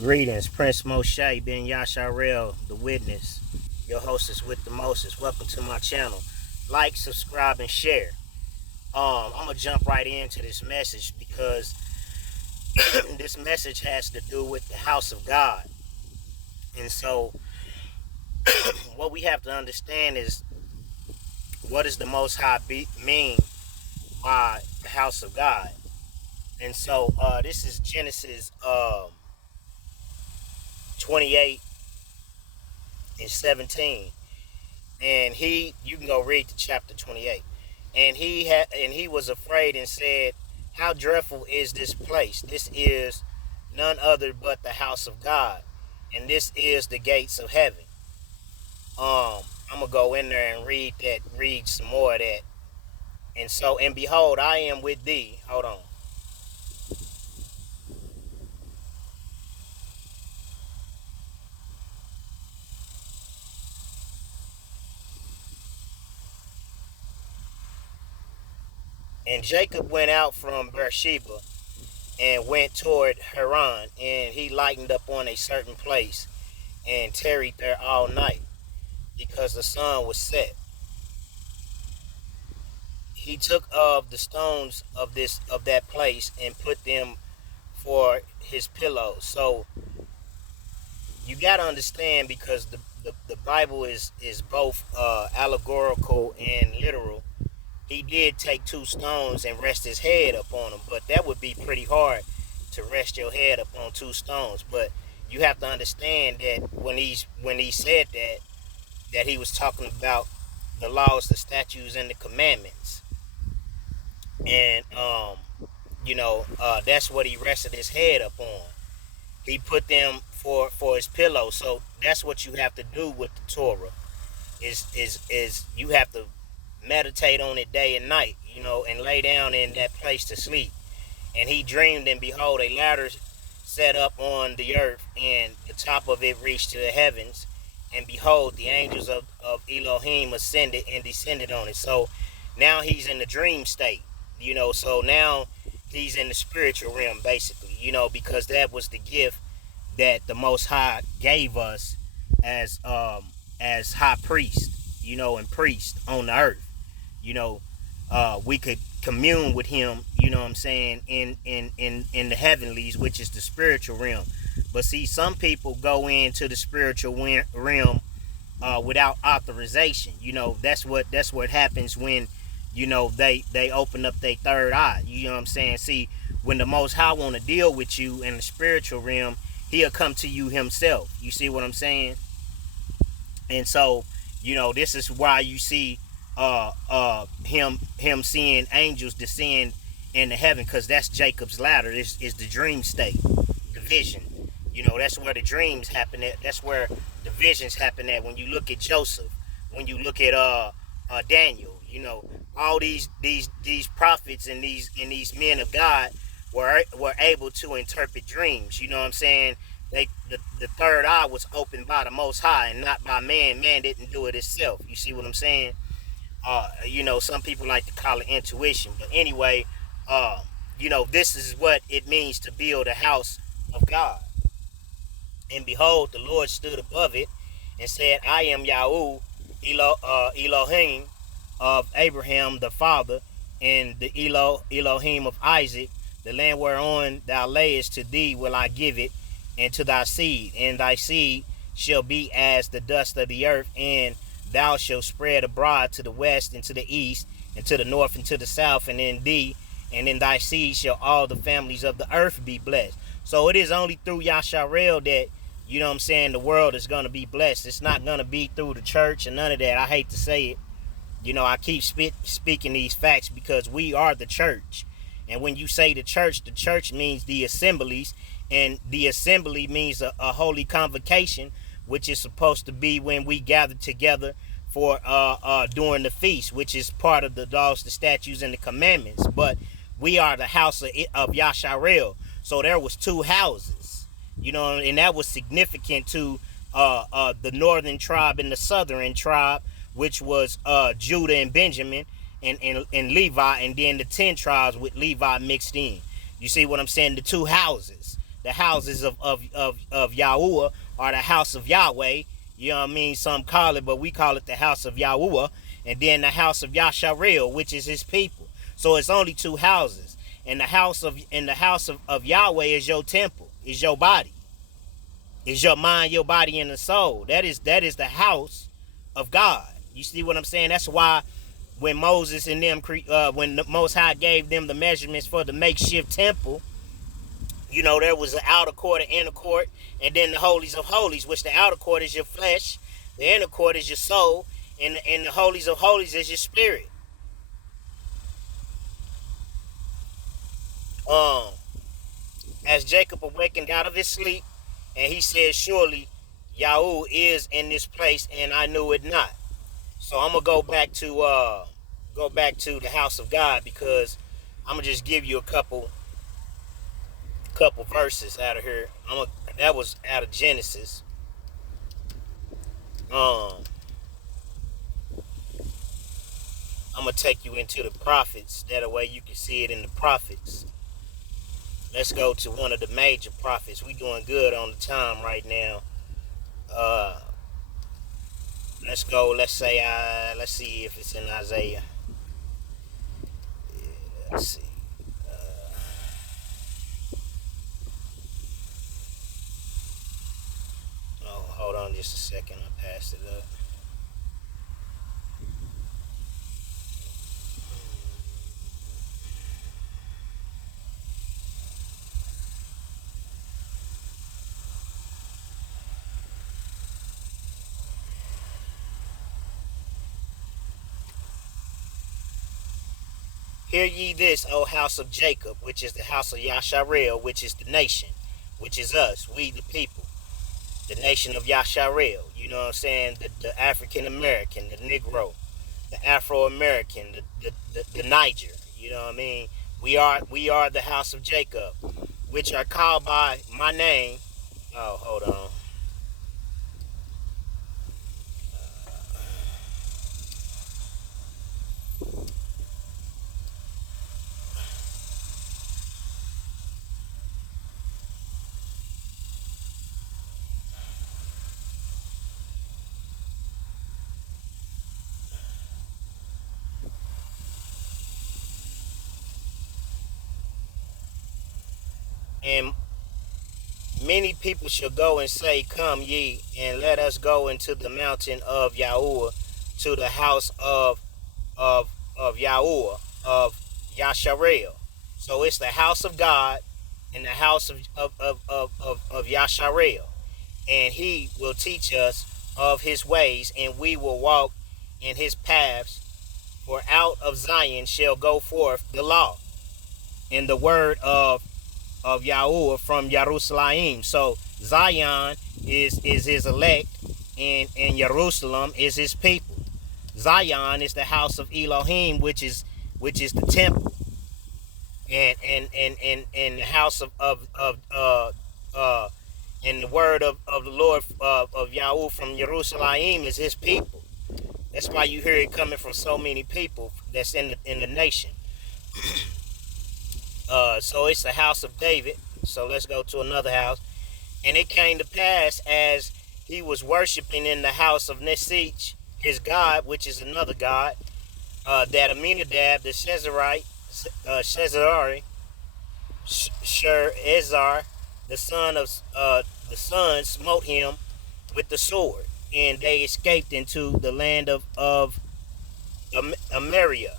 Greetings, Prince Moshe Ben Yasharel, the witness. Your hostess with the Moses. Welcome to my channel. Like, subscribe, and share. I'm gonna jump right into this message because this message has to do with the house of God. And so, what we have to understand is what does the Most High mean by the house of God? And so, this is Genesis 28 and 17. And you can go read to chapter 28. And he was afraid and said, how dreadful is this place? This is none other but the house of God, and this is the gates of heaven. I'm gonna go in there and read some more of that. And so, and behold, I am with thee. Hold on. And Jacob went out from Beersheba and went toward Haran, and he lightened up on a certain place and tarried there all night, because the sun was set. He took of the stones of that place and put them for his pillows. So you got to understand, because the Bible is both allegorical and literal. He did take two stones and rest his head up on them, but that would be pretty hard to rest your head up on two stones. But you have to understand that when he said that he was talking about the laws, the statutes, and the commandments. And that's what he rested his head up on. He put them for his pillow. So that's what you have to do with the Torah. Is you have to meditate on it day and night, and lay down in that place to sleep. And he dreamed, and behold, a ladder set up on the earth, and the top of it reached to the heavens. And behold, the angels of Elohim ascended and descended on it. So now he's in the dream state, so now he's in the spiritual realm, basically, because that was the gift that the Most High gave us as high priest, and priest on the earth. We could commune with him, what I'm saying, in the heavenlies, which is the spiritual realm. But see, some people go into the spiritual realm without authorization. That's what happens when they open up their third eye. You know what I'm saying? See, when the Most High want to deal with you in the spiritual realm, he'll come to you himself. You see what I'm saying? And so, this is why you see him seeing angels descend into heaven, because that's Jacob's ladder. This is the dream state, the vision. That's where the dreams happen at. That's where the visions happen at. When you look at Joseph, when you look at Daniel, all these prophets and these men of God were able to interpret dreams. You know what I'm saying? The third eye was opened by the Most High and not by man. Man didn't do it itself. You see what I'm saying? Some people like to call it intuition. But anyway, this is what it means to build a house of God. And behold, the Lord stood above it and said, I am Yahuah, Elohim of Abraham the father, and the Elohim of Isaac. The land whereon thou layest, to thee will I give it, and to thy seed. And thy seed shall be as the dust of the earth, and thou shalt spread abroad to the west and to the east, and to the north and to the south. And in thee and in thy seed shall all the families of the earth be blessed. So it is only through Yasharel that, the world is going to be blessed. It's not going to be through the church and none of that. I hate to say it. I keep speaking these facts because we are the church. And when you say the church means the assemblies. And the assembly means a holy convocation, which is supposed to be when we gather together for during the feast, which is part of the laws, the statutes, and the commandments. But we are the house of Yasharel. So there was two houses, and that was significant to the northern tribe and the southern tribe, which was Judah and Benjamin and Levi, and then the 10 tribes with Levi mixed in. You see what I'm saying? The two houses. the houses of Yahuah, or the house of Yahweh. You know what I mean? Some call it, but we call it the house of Yahuah. And then the house of Yasharel, which is his people. So it's only two houses. And the house of Yahweh is your temple, is your body. Is your mind, your body, and the soul. That is the house of God. You see what I'm saying? That's why when Moses and them, when the Most High gave them the measurements for the makeshift temple, there was an outer court, an inner court, and then the holies of holies, which the outer court is your flesh, the inner court is your soul, and the holies of holies is your spirit. As Jacob awakened out of his sleep, and he said, surely Yahuah is in this place, and I knew it not. So I'm gonna go back to the house of God, because I'm gonna just give you a couple verses out of here. That was out of Genesis. I'm gonna take you into the prophets. That way you can see it in the prophets. Let's go to one of the major prophets. We doing good on the time right now. Let's go. Let's see if it's in Isaiah. Yeah, let's see. Hold on just a second. I passed it up. Hear ye this, O house of Jacob, which is the house of Yasharel, which is the nation, which is us, we the people, the nation of Yasharel. You know what I'm saying? The African American, the Negro, the Afro American, the Niger. You know what I mean? We are the house of Jacob, which are called by my name. Oh, hold on. And many people shall go and say, come ye, and let us go into the mountain of Yahuah, to the house of Yahuah, of Yasharel. So it's the house of God and the house of Yasharel. And he will teach us of his ways, and we will walk in his paths. For out of Zion shall go forth the law and the word of Yahuah from Jerusalem. So Zion is his elect, and Jerusalem is his people. Zion is the house of Elohim, which is the temple, and the house of and the word of the Lord of Yahuah from Jerusalem is his people. That's why you hear it coming from so many people that's in the nation. So it's the house of David. So let's go to another house. And it came to pass, as he was worshiping in the house of Nesich, his god, which is another god, that Aminadab, the Shezarite, Sher-Ezar, the son smote him with the sword, and they escaped into the land of Armenia,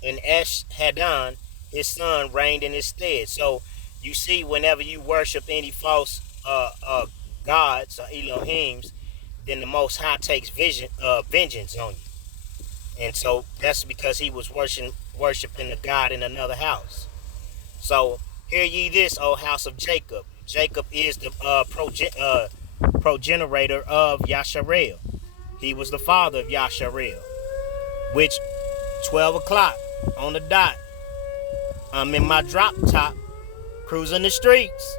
and Eshdadon, his son, reigned in his stead. So you see, whenever you worship any false gods or Elohims, then the Most High takes vengeance on you. And so that's because he was worshiping the God in another house. So hear ye this, O house of Jacob. Jacob is the progenitor of Yasharel. He was the father of Yasharel, which 12 o'clock on the dot, I'm in my drop top cruising the streets.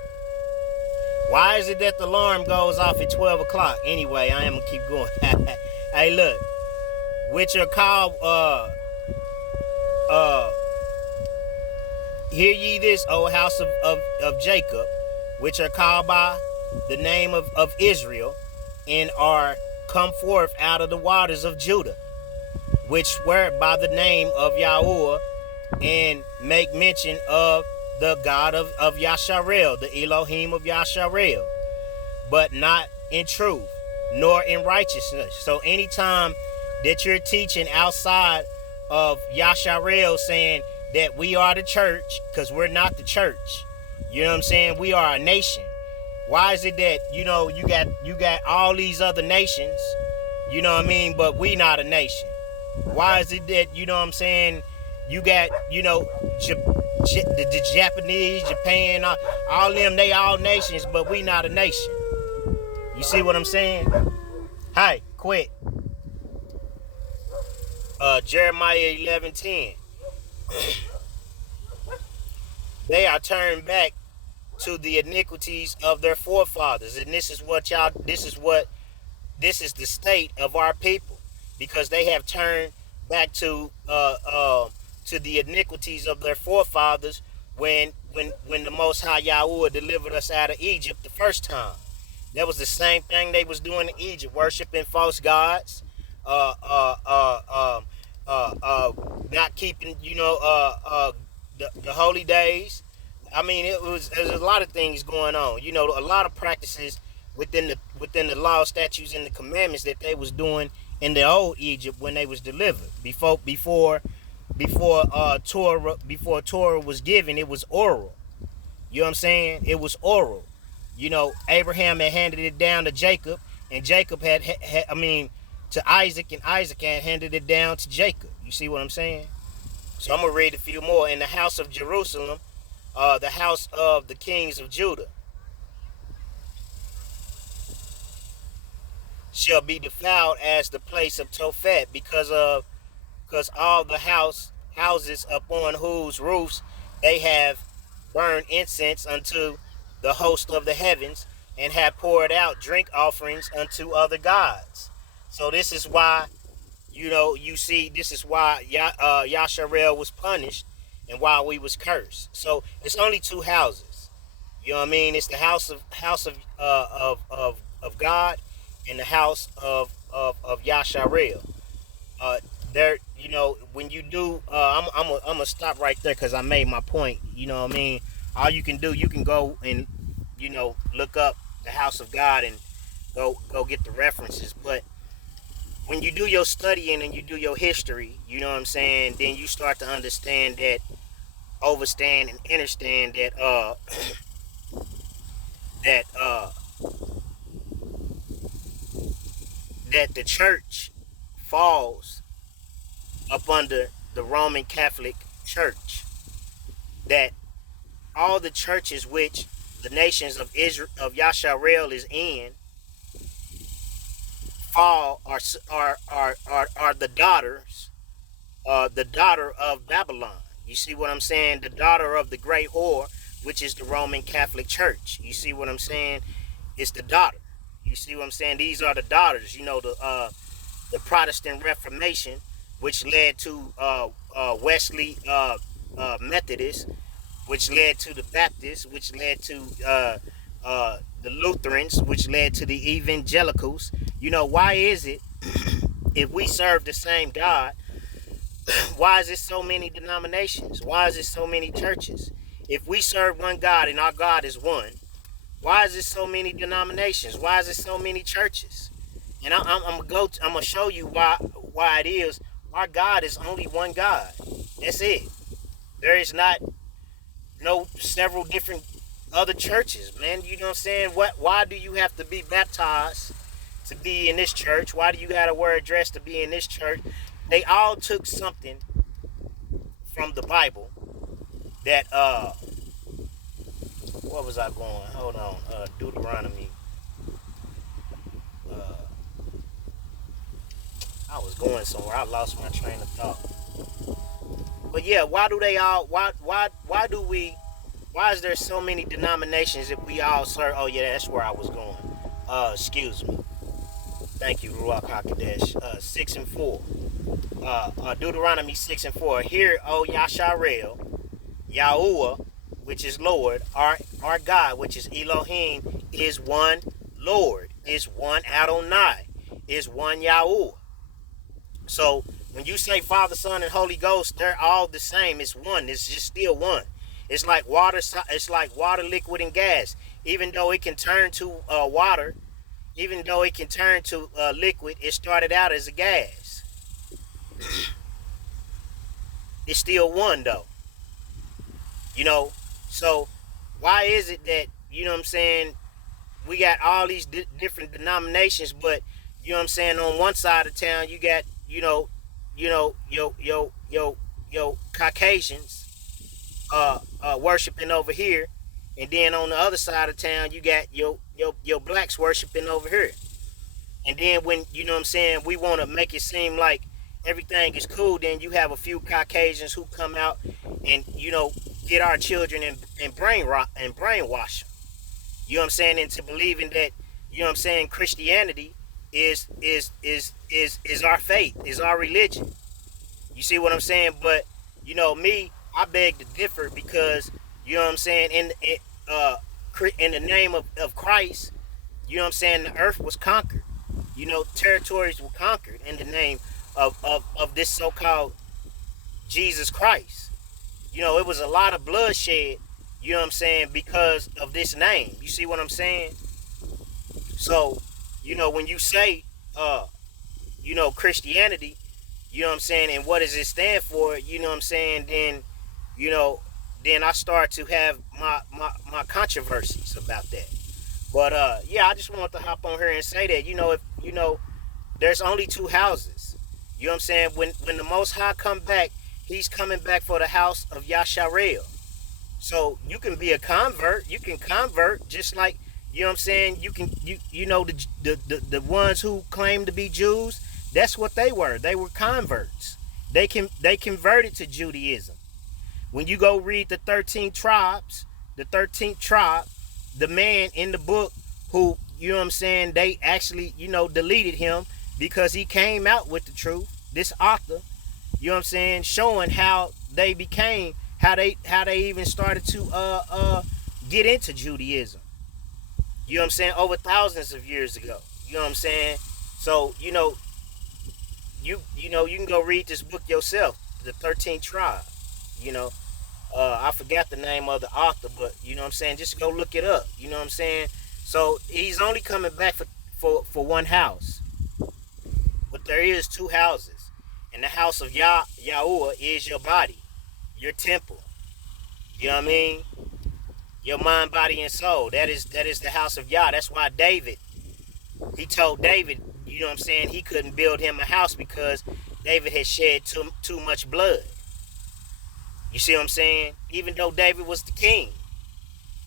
Why is it that the alarm goes off at 12 o'clock? Anyway, I am going to keep going. Hey, look. Which are called Hear ye this, O house of Jacob, which are called by the name of Israel, and are come forth out of the waters of Judah, which swear by the name of Yahuah, and make mention of the God of Yasharel, the Elohim of Yasharel, but not in truth, nor in righteousness. So anytime that you're teaching outside of Yasharel, saying that we are the church, because we're not the church, you know what I'm saying? We are a nation. Why is it that, you got all these other nations, you know what I mean, but we not a nation? Why is it that, you know what I'm saying, you got, the Japanese, Japan, all them, they all nations, but we not a nation? You see what I'm saying? Hey, quick. Jeremiah 11:10. They are turned back to the iniquities of their forefathers, and this is the state of our people, because they have turned back to the iniquities of their forefathers when the Most High Yahuah delivered us out of Egypt the first time. That was the same thing they was doing in Egypt, worshiping false gods, not keeping, the holy days. I mean, there's a lot of things going on. A lot of practices within the law, statutes, and the commandments that they was doing in the old Egypt when they was delivered. Before Torah was given, it was oral. You know what I'm saying? It was oral. Abraham had handed it down to Jacob, and Jacob had to Isaac, and Isaac had handed it down to Jacob. You see what I'm saying? So I'm gonna read a few more. In the house of Jerusalem, the house of the kings of Judah shall be defiled as the place of Tophet, because all the houses upon whose roofs they have burned incense unto the host of the heavens, and have poured out drink offerings unto other gods. So this is why, this is why Yasharel was punished, and why we was cursed. So it's only two houses. You know what I mean? It's the house of God, and the house of Yasharel. There, when you do, I'm gonna stop right there, because I made my point. You know what I mean? All you can do, you can go and look up the house of God and go get the references. But when you do your studying and you do your history, you know what I'm saying, then you start to understand that, overstand and understand that that the church falls up under the Roman Catholic Church. That all the churches which the nations of Israel, of Yasharel, is in, fall are the daughters, the daughter of Babylon. You see what I'm saying? The daughter of the great whore, which is the Roman Catholic Church. You see what I'm saying? It's the daughter. You see what I'm saying? These are the daughters. The Protestant Reformation, which led to Wesley Methodist, which led to the Baptists, which led to the Lutherans, which led to the Evangelicals. Why is it, if we serve the same God, why is it so many denominations? Why is it so many churches? If we serve one God and our God is one, why is it so many denominations? Why is it so many churches? And I'm gonna show you why it is. Our God is only one God. That's it. There is not no several different other churches, man. You know what I'm saying? Why do you have to be baptized to be in this church? Why do you gotta wear a dress to be in this church? They all took something from the Bible that what was I going? Hold on. Deuteronomy. I was going somewhere. I lost my train of thought. But yeah, why is there so many denominations if we all serve? Oh yeah, that's where I was going. Excuse me. Thank you, Ruach HaKodesh. 6 and 4. Deuteronomy 6 and 4. Hear, O Yasharel, Yahuah, which is Lord, our God, which is Elohim, is one Lord, is one Adonai, is one Yahuah. So when you say Father, Son, and Holy Ghost, they're all the same. It's one. It's just still one. It's like water. It's like water, liquid, and gas. Even though it can turn to water, even though it can turn to liquid, it started out as a gas. It's still one though. You know. So why is it that, you know what I'm saying, we got all these different denominations, but you know what I'm saying, on one side of town you got, yo Caucasians worshiping over here, and then on the other side of town you got your blacks worshiping over here. And then when, you know what I'm saying, we want to make it seem like everything is cool, then you have a few Caucasians who come out and, get our children and brainwash them. You know what I'm saying, into believing that, you know what I'm saying, Christianity is our faith, is our religion. You see what I'm saying? But me, I beg to differ, because you know what I'm saying, in the name of Christ, you know what I'm saying, the earth was conquered. Territories were conquered in the name of this so-called Jesus Christ. It was a lot of bloodshed, you know what I'm saying, because of this name. You see what I'm saying? So, when you say, Christianity, you know what I'm saying, and what does it stand for, you know what I'm saying, then I start to have my controversies about that. But, yeah, I just wanted to hop on here and say that, if, there's only two houses. You know what I'm saying? When the Most High come back, he's coming back for the house of Yasharel. So you can be a convert. You can convert just like, you know what I'm saying, the ones who claim to be Jews, that's what they were. They were converts. They converted to Judaism. When you go read the 13 tribes, the 13th tribe, the man in the book who, you know what I'm saying, they actually, deleted him because he came out with the truth, this author, you know what I'm saying, showing how they became, how they even started to get into Judaism. You know what I'm saying, over thousands of years ago. You know what I'm saying? So, you can go read this book yourself, the 13th tribe. I forgot the name of the author, but you know what I'm saying, just go look it up. You know what I'm saying? So he's only coming back for one house. But there is two houses. And the house of Yahuah is your body, your temple. You know what I mean? Your mind, body, and soul. That is the house of Yah. That's why he told David, you know what I'm saying, he couldn't build him a house because David had shed too much blood. You see what I'm saying? Even though David was the king.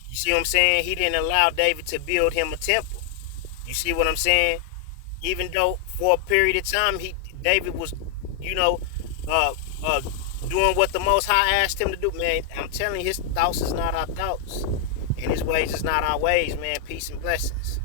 You see what I'm saying? He didn't allow David to build him a temple. You see what I'm saying? Even though for a period of time David was, doing what the Most High asked him to do. Man, I'm telling you, his thoughts is not our thoughts, and his ways is not our ways, man. Peace and blessings.